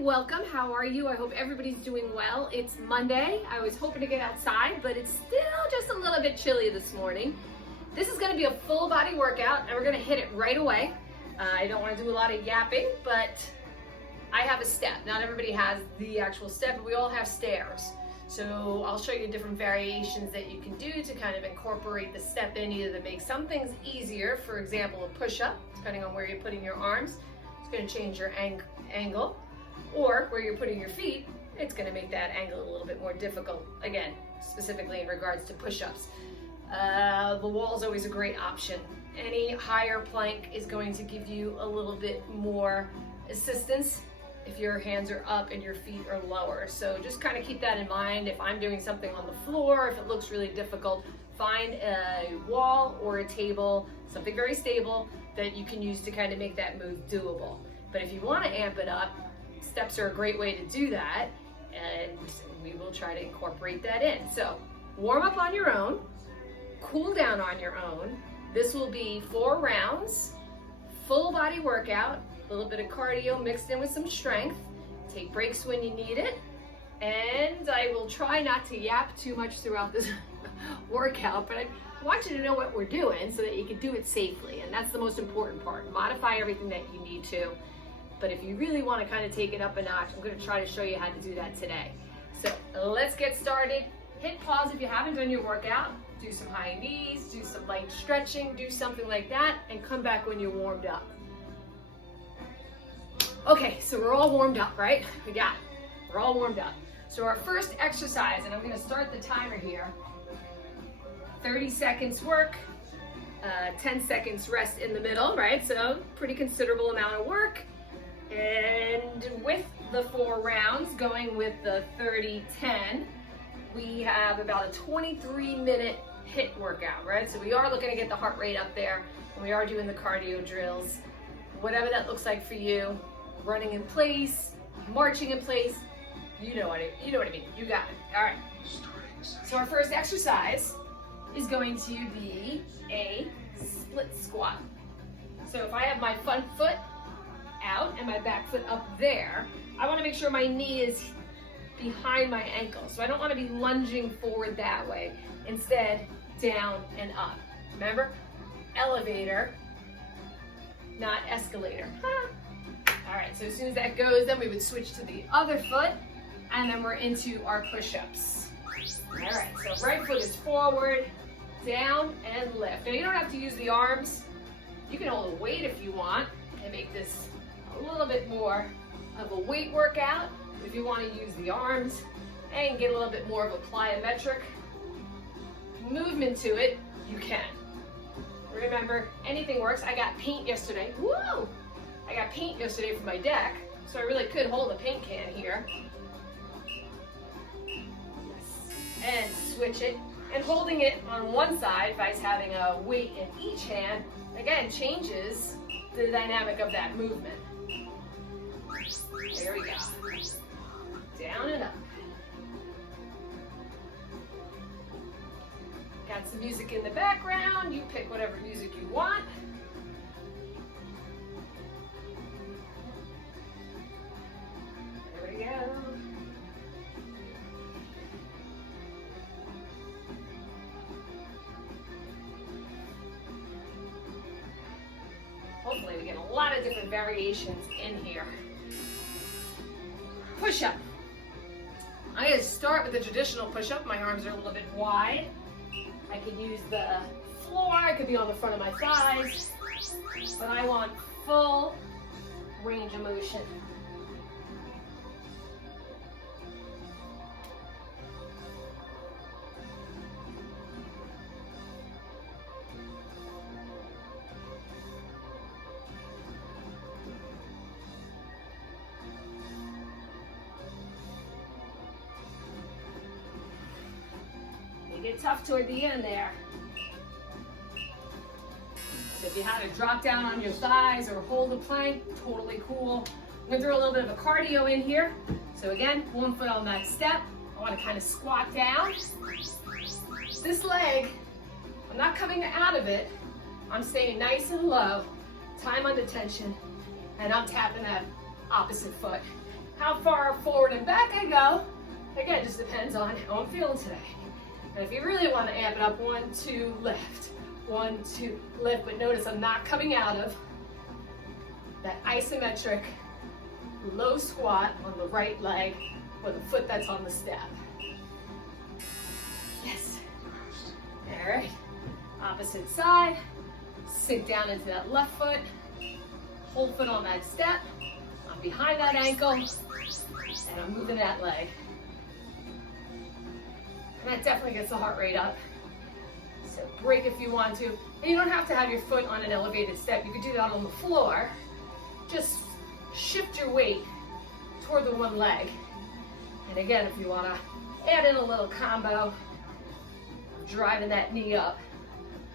welcome. How are you? I hope everybody's doing well. It's Monday. I was hoping to get outside, but it's still just a little bit chilly this morning. This is going to be a full body workout, and we're going to hit it right away. I don't want to do a lot of yapping, but I have a step. Not everybody has the actual step, but we all have stairs. So I'll show you different variations that you can do to kind of incorporate the step in, either to make some things easier. For example, a push-up, depending on where you're putting your arms, it's going to change your angle. Or where you're putting your feet, it's going to make that angle a little bit more difficult. Again, specifically in regards to push-ups. The wall is always a great option. Any higher plank is going to give you a little bit more assistance if your hands are up and your feet are lower. So just kind of keep that in mind. If I'm doing something on the floor, if it looks really difficult, find a wall or a table, something very stable that you can use to kind of make that move doable. But if you want to amp it up, steps are a great way to do that, and we will try to incorporate that in. So warm up on your own, cool down on your own. This will be 4 rounds, full body workout, a little bit of cardio mixed in with some strength. Take breaks when you need it, and I will try not to yap too much throughout this workout, but I want you to know what we're doing so that you can do it safely, and that's the most important part. Modify everything that you need to. But if you really want to kind of take it up a notch, I'm going to try to show you how to do that today. So let's get started. Hit pause if you haven't done your workout. Do some high knees, do some light stretching, do something like that, and come back when you're warmed up. Okay, so we're all warmed up, right? We got it. We're all warmed up. So our first exercise, and I'm going to start the timer here. 30 seconds work, 10 seconds rest in the middle, right? So pretty considerable amount of work. And with the 4 rounds, going with the 30-10, we have about a 23-minute HIIT workout, right? So we are looking to get the heart rate up there, and we are doing the cardio drills. Whatever that looks like for you, running in place, marching in place, you know what I mean. You got it. All right. So our first exercise is going to be a split squat. So if I have my front foot out and my back foot up there, I want to make sure my knee is behind my ankle. So I don't want to be lunging forward that way. Instead, down and up. Remember? Elevator, not escalator. All right, so as soon as that goes, then we would switch to the other foot, and then we're into our push-ups. All right, so right foot is forward, down, and lift. Now you don't have to use the arms. You can hold a weight if you want and make this a little bit more of a weight workout. If you want to use the arms and get a little bit more of a plyometric movement to it, you can. Remember, anything works. I got paint yesterday. Woo! I got paint yesterday for my deck, so I really could hold a paint can here. And switch it. And holding it on one side, vice having a weight in each hand, again, changes the dynamic of that movement. There we go. Down and up. Got some music in the background. You pick whatever music you want. There we go. Hopefully we get a lot of different variations in here. Push-up. I'm going to start with the traditional push-up. My arms are a little bit wide. I could use the floor. I could be on the front of my thighs. But I want full range of motion. Get tough toward the end there. So if you had to drop down on your thighs or hold a plank, totally cool. I'm gonna throw a little bit of a cardio in here. So again, 1 foot on that step. I want to kind of squat down. This leg, I'm not coming out of it. I'm staying nice and low, time under tension, and I'm tapping that opposite foot. How how far forward and back I go, again, just depends on how I'm feeling today. And if you really want to amp it up, 1, 2, lift. 1, 2, lift. But notice I'm not coming out of that isometric low squat on the right leg or the foot that's on the step. Yes. All right. Opposite side. Sink down into that left foot. Whole foot on that step. I'm behind that ankle. And I'm moving that leg. And that definitely gets the heart rate up. So break if you want to. And you don't have to have your foot on an elevated step. You could do that on the floor. Just shift your weight toward the one leg. And again, if you want to add in a little combo, driving that knee up,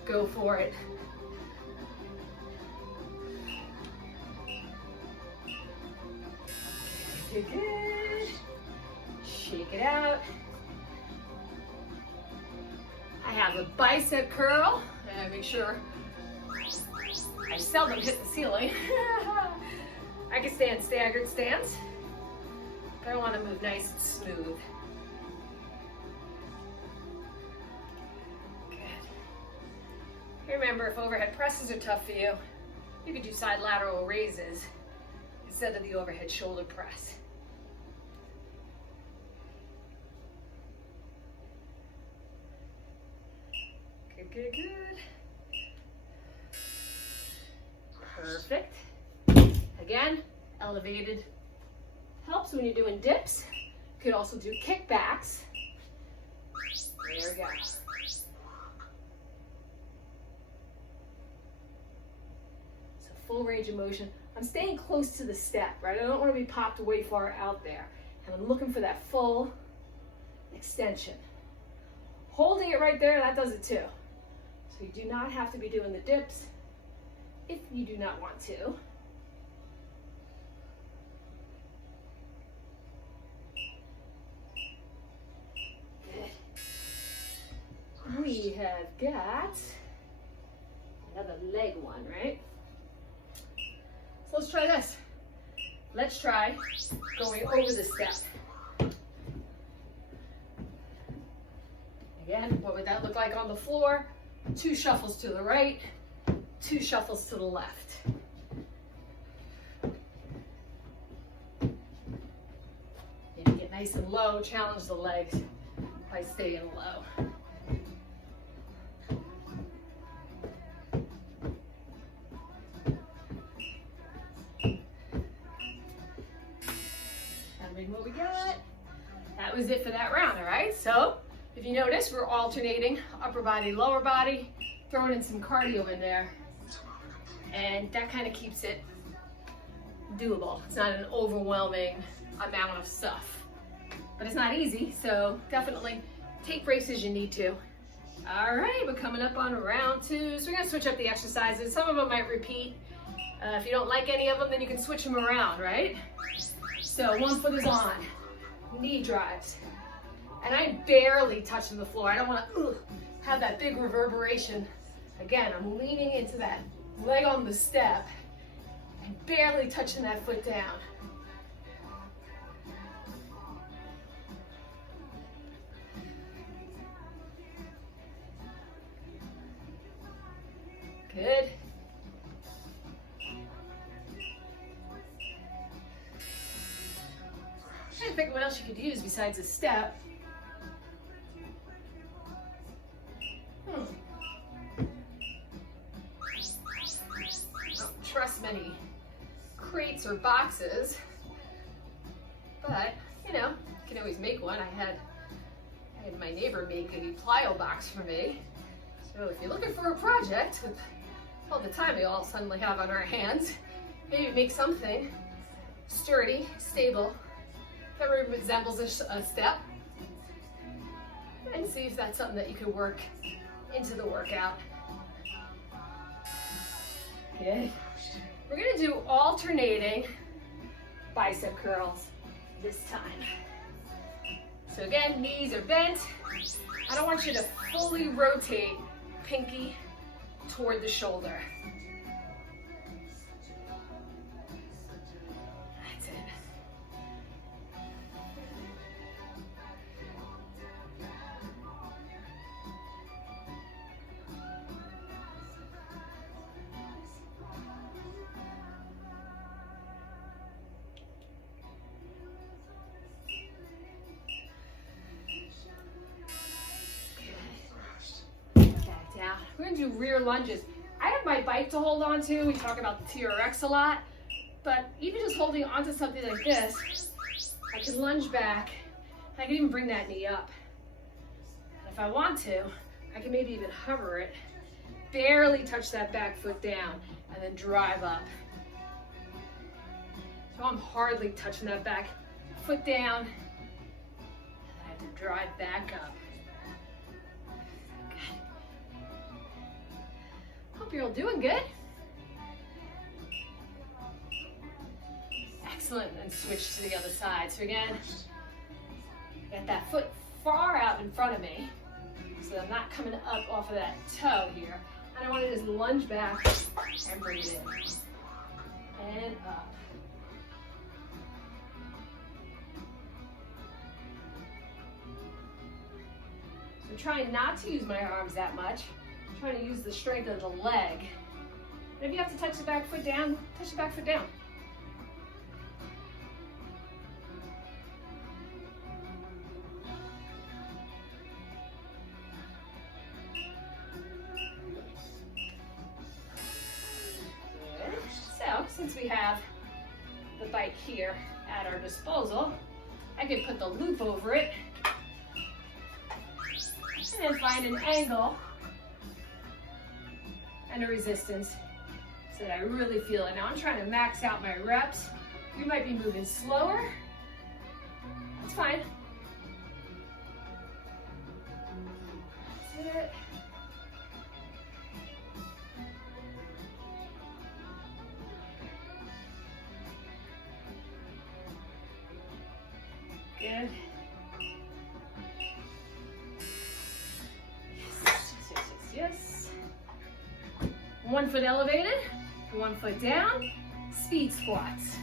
go for it. Good, good. Shake it out. I have a bicep curl, and make sure I seldom hit the ceiling. I can stand staggered stance, but I want to move nice and smooth. Good. Remember, if overhead presses are tough for you, you could do side lateral raises instead of the overhead shoulder press. Good, good, good. Perfect. Again, elevated helps when you're doing dips. You could also do kickbacks. There we go. So full range of motion. I'm staying close to the step, right? I don't want to be popped way far out there. And I'm looking for that full extension. Holding it right there, that does it too. So you do not have to be doing the dips if you do not want to. Good. We have got another leg one, right? So let's try this. Let's try going over the step. Again, what would that look like on the floor? 2 shuffles to the right, 2 shuffles to the left. Maybe get nice and low, challenge the legs by staying low. What we got? That was it for that round, all right? So if you notice, we're alternating upper body, lower body, throwing in some cardio in there. And that kind of keeps it doable. It's not an overwhelming amount of stuff. But it's not easy, so definitely take breaks as you need to. All right, we're coming up on round 2. So we're gonna switch up the exercises. Some of them might repeat. If you don't like any of them, then you can switch them around, right? So 1 foot is on, knee drives. And I'm barely touching the floor. I don't want to have that big reverberation. Again, I'm leaning into that leg on the step and barely touching that foot down. Good. I'm trying to think what else you could use besides a step. Don't trust many crates or boxes, but you know, you can always make one. I had my neighbor make a plyo box for me. So if you're looking for a project with all the time we all suddenly have on our hands, maybe make something sturdy, stable, that resembles a step, and see if that's something that you could work into the workout. Good. We're gonna do alternating bicep curls this time. So again, knees are bent. I don't want you to fully rotate pinky toward the shoulder. That's it. we're gonna do rear lunges. I have my bike to hold on to. We talk about the TRX a lot, but even just holding onto something like this, I can lunge back. I can even bring that knee up. If I want to, I can maybe even hover it, barely touch that back foot down, and then drive up. So I'm hardly touching that back foot down, and I have to drive back up. Good. Hope you're all doing good. Excellent, and switch to the other side. So again, get that foot far out in front of me, so that I'm not coming up off of that toe here. And I want to just lunge back and bring it in. And up. So trying not to use my arms that much. I'm trying to use the strength of the leg. And if you have to touch the back foot down, touch the back foot down. Since we have the bike here at our disposal, I can put the loop over it and then find an angle and a resistance so that I really feel it. Now I'm trying to max out my reps. You might be moving slower. That's fine. That's it. Good. Yes. One foot elevated, one foot down, speed squats.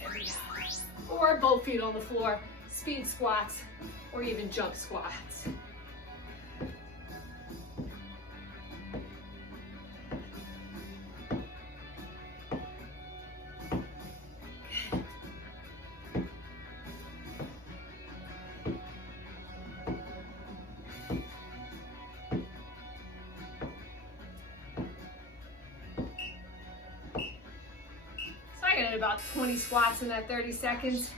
There we go. Or both feet on the floor, speed squats, or even jump squats. About 20 squats in that 30 seconds.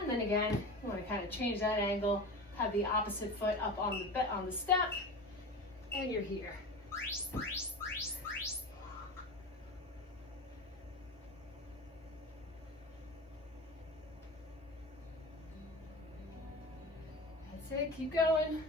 And then again, you want to kind of change that angle, have the opposite foot up on the step, and you're here. That's it, keep going.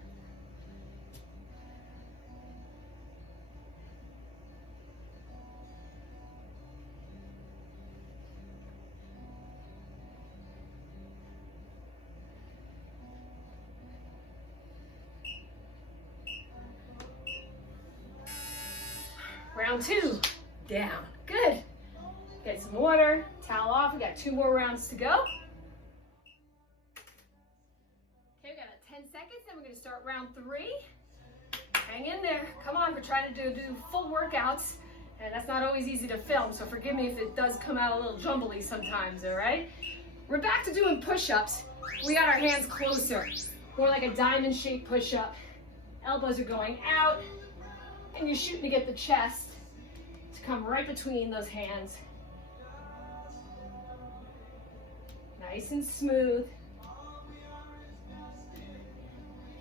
Round two, down. Good. Get some water, towel off. We got 2 more rounds to go. Okay, we got 10 seconds, then we're gonna start round 3. Hang in there. Come on, we're trying to do full workouts, and that's not always easy to film, so forgive me if it does come out a little jumbly sometimes, all right? We're back to doing push-ups. We got our hands closer, more like a diamond-shaped push-up. Elbows are going out, and you're shooting to get the chest to come right between those hands. Nice and smooth.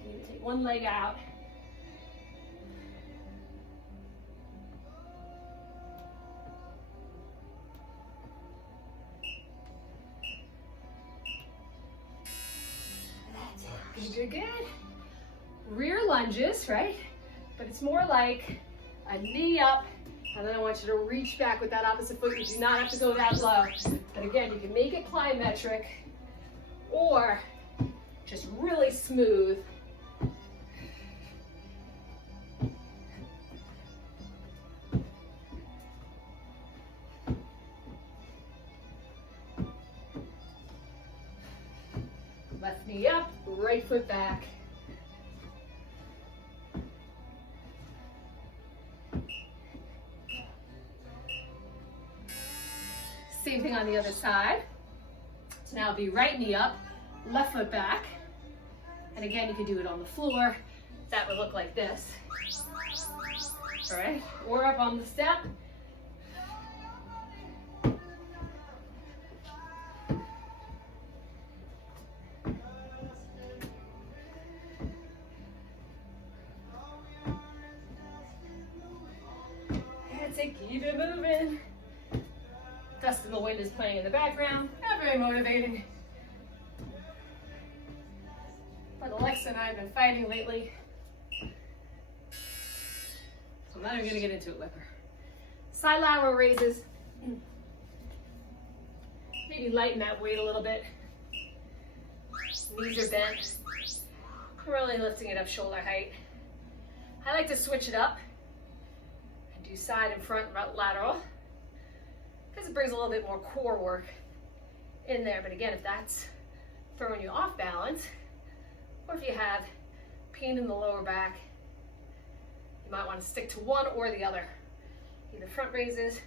You need to take one leg out. Good, good. Rear lunges, right? But it's more like a knee up, and then I want you to reach back with that opposite foot. You do not have to go that low. But again, you can make it plyometric or just really smooth. Left knee up, right foot back. Same thing on the other side. So now it'll be right knee up, left foot back. And again, you can do it on the floor. that would look like this. All right, or up on the step. That's it, keep it moving. Dust in the Wind is playing in the background, not very motivating. But Alexa and I have been fighting lately. So I'm not even gonna get into it with her. Side lateral raises. Maybe lighten that weight a little bit. Knees are bent. Really lifting it up shoulder height. I like to switch it up and do side and front lateral because it brings a little bit more core work in there. But again, if that's throwing you off balance, or if you have pain in the lower back, you might want to stick to one or the other, either front raises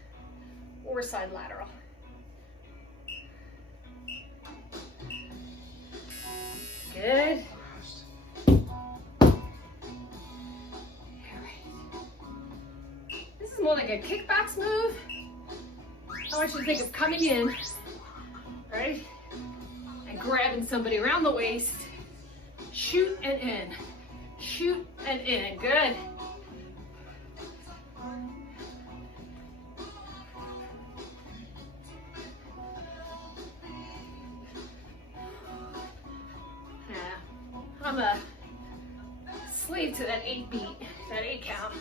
or side lateral. Good. This is more like a kickbox move. I want you to think of coming in, right, and grabbing somebody around the waist, shoot and in, shoot and in. Good. I'm a slave to that 8 beat, that 8 count.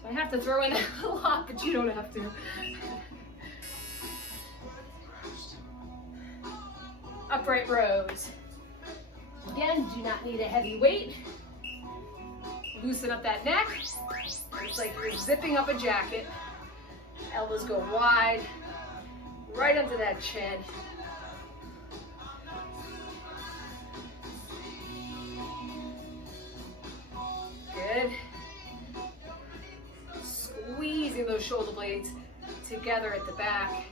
So I have to throw in a lot, but you don't have to. Upright rows. Again, do not need a heavy weight. Loosen up that neck. It's like you're zipping up a jacket. Elbows go wide, right under that chin. Good. Squeezing those shoulder blades together at the back.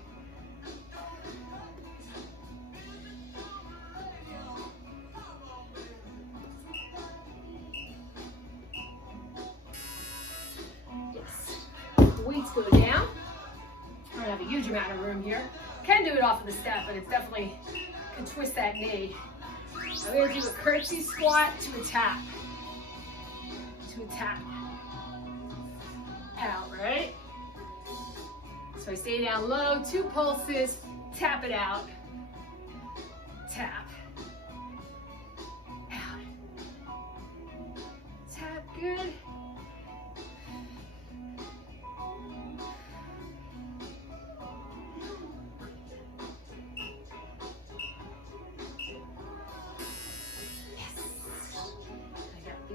Yes. Weights go down. I don't have a huge amount of room here. Can do it off of the step, but it's definitely can twist that knee. I'm going to do a curtsy squat to a tap. To a tap. Out, right? So I stay down low, 2 pulses, tap it out. Tap. Out. Tap, good.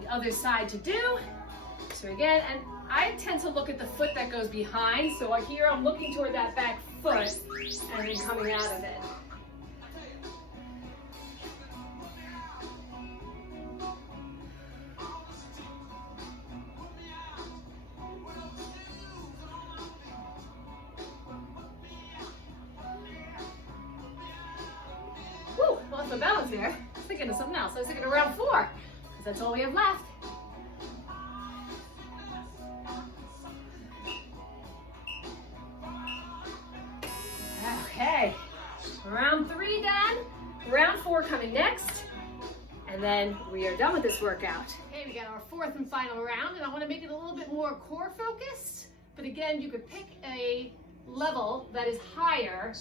Other side to do. So again, and I tend to look at the foot that goes behind. So here I'm looking toward that back foot and then coming out of it. Woo, lost my balance there. I was thinking of something else. I was thinking of round 4, because that's all we have left. Okay, round 3 done. Round 4 coming next. And then we are done with this workout. Okay, we got our 4th and final round, and I want to make it a little bit more core focused. But again, you could pick a level that is higher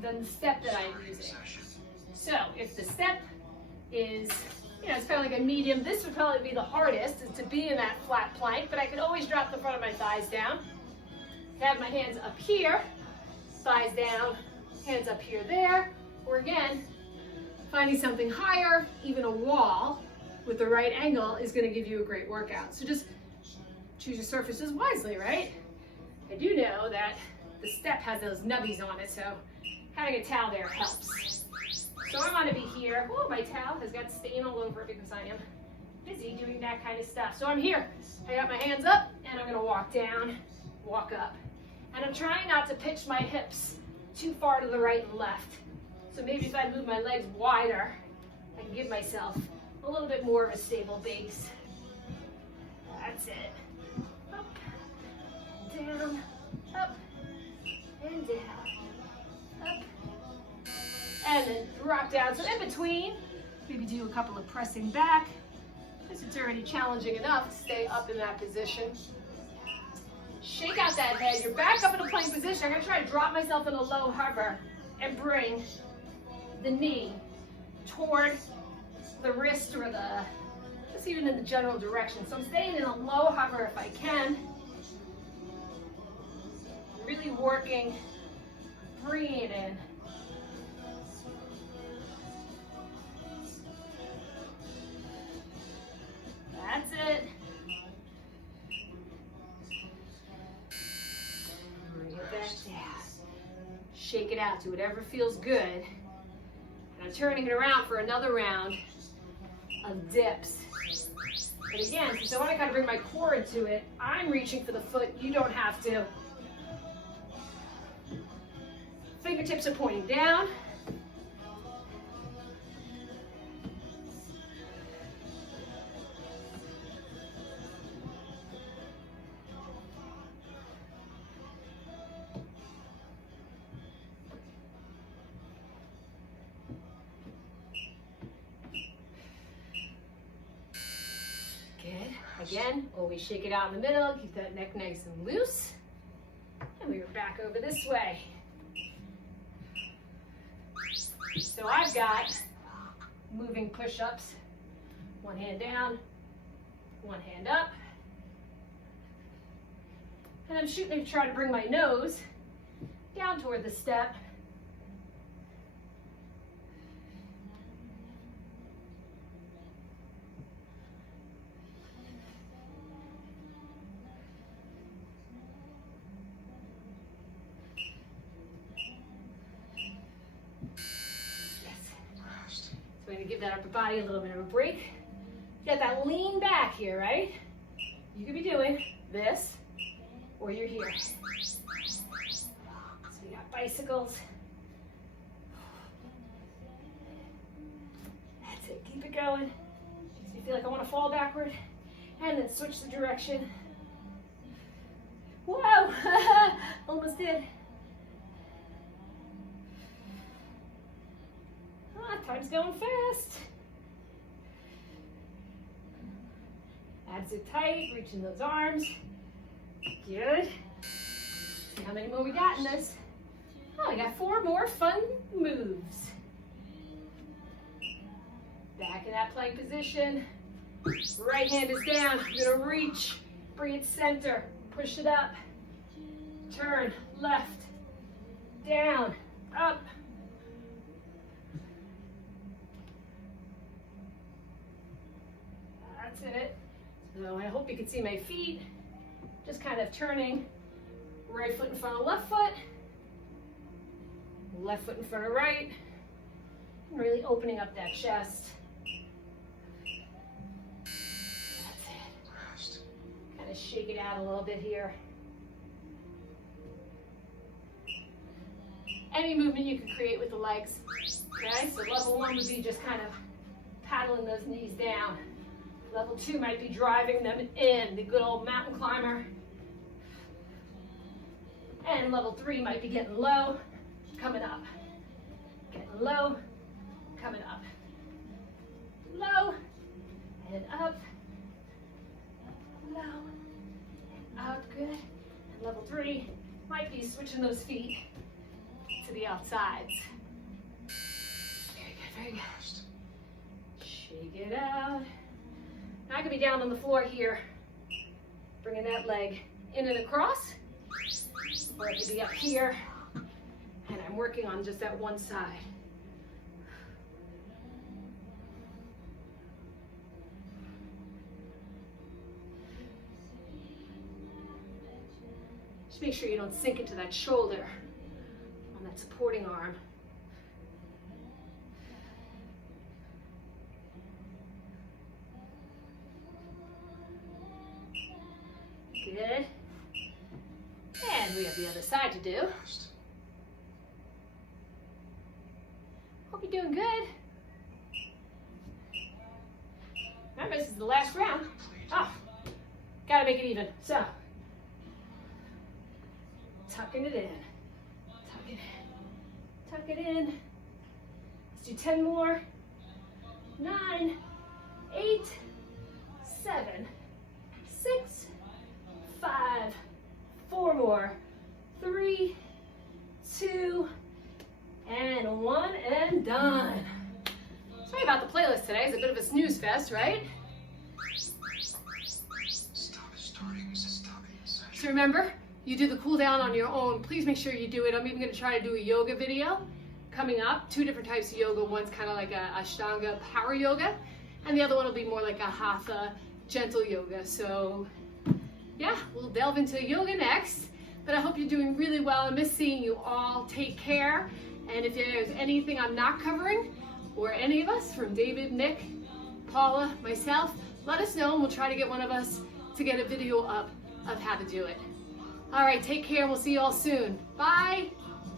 than the step that I'm using. So if the step is, it's kind of like a medium, this would probably be the hardest, is to be in that flat plank, but I could always drop the front of my thighs down. Have my hands up here, thighs down, hands up here, there, or again, finding something higher, even a wall with the right angle is going to give you a great workout. So just choose your surfaces wisely, right? I do know that the step has those nubbies on it, so having a towel there helps. So I want to be here. Oh, my towel has got stain all over it because I am busy doing that kind of stuff. So I'm here. I got my hands up, and I'm going to walk down, walk up. And I'm trying not to pitch my hips too far to the right and left. So maybe if I move my legs wider, I can give myself a little bit more of a stable base. That's it. Up, down, up, and down. Up, and then drop down. So in between, maybe do a couple of pressing back, because it's already challenging enough to stay up in that position. Shake out that head. You're back up in a plank position. I'm going to try to drop myself in a low hover and bring the knee toward the wrist or just even in the general direction. So I'm staying in a low hover if I can. Really working, bringing it in. That's it. Bring it back down. Shake it out to whatever feels good. And I'm turning it around for another round of dips. And again, since I want to kind of bring my core into it, I'm reaching for the foot. You don't have to. Fingertips are pointing down. Again, always shake it out in the middle, keep that neck nice and loose. And we are back over this way. So I've got moving push-ups. One hand down, one hand up. And I'm shooting to try to bring my nose down toward the step. Give that upper body a little bit of a break. You got that lean back here, right? You could be doing this, or you're here. So you got bicycles. That's it, keep it going. Makes me feel like I want to fall backward. And then switch the direction. Whoa, almost did. Time's going fast. Abs are tight, reaching those arms. Good. See how many more we got in this? Oh, we got 4 more fun moves. Back in that plank position. Right hand is down. You're gonna reach, bring it center, push it up. Turn, left, down, up. That's it. So I hope you can see my feet. Just kind of turning right foot in front of left foot in front of right, and really opening up that chest. That's it. Kind of shake it out a little bit here. Any movement you can create with the legs. Okay, so level 1 would be just kind of paddling those knees down. Level 2 might be driving them in, the good old mountain climber. And level 3 might be getting low, coming up. Getting low, coming up. Low, and up. Low, and up, good. And level 3 might be switching those feet to the outsides. Very good, very good. Shake it out. Now I could be down on the floor here, bringing that leg in and across, or I could be up here, and I'm working on just that one side. Just make sure you don't sink into that shoulder on that supporting arm. Good. And we have the other side to do. Hope you're doing good. Remember, this is the last round. Oh, Gotta make it even. So, tucking it in. Tuck it in. Tuck it in. Let's do 10 more. 9, 8, 7, 6, 5, 4 more. 3, 2, and 1, and done. Sorry about the playlist today. It's a bit of a snooze fest, right? So remember, you do the cool down on your own. Please make sure you do it. I'm even going to try to do a yoga video coming up. 2 different types of yoga. One's kind of like a Ashtanga power yoga, and the other one will be more like a Hatha gentle yoga. So yeah, we'll delve into yoga next. But I hope you're doing really well. I miss seeing you all. Take care. And if there's anything I'm not covering, or any of us, from David, Nick, Paula, myself, let us know, and we'll try to get one of us to get a video up of how to do it. All right, take care, and we'll see you all soon. Bye.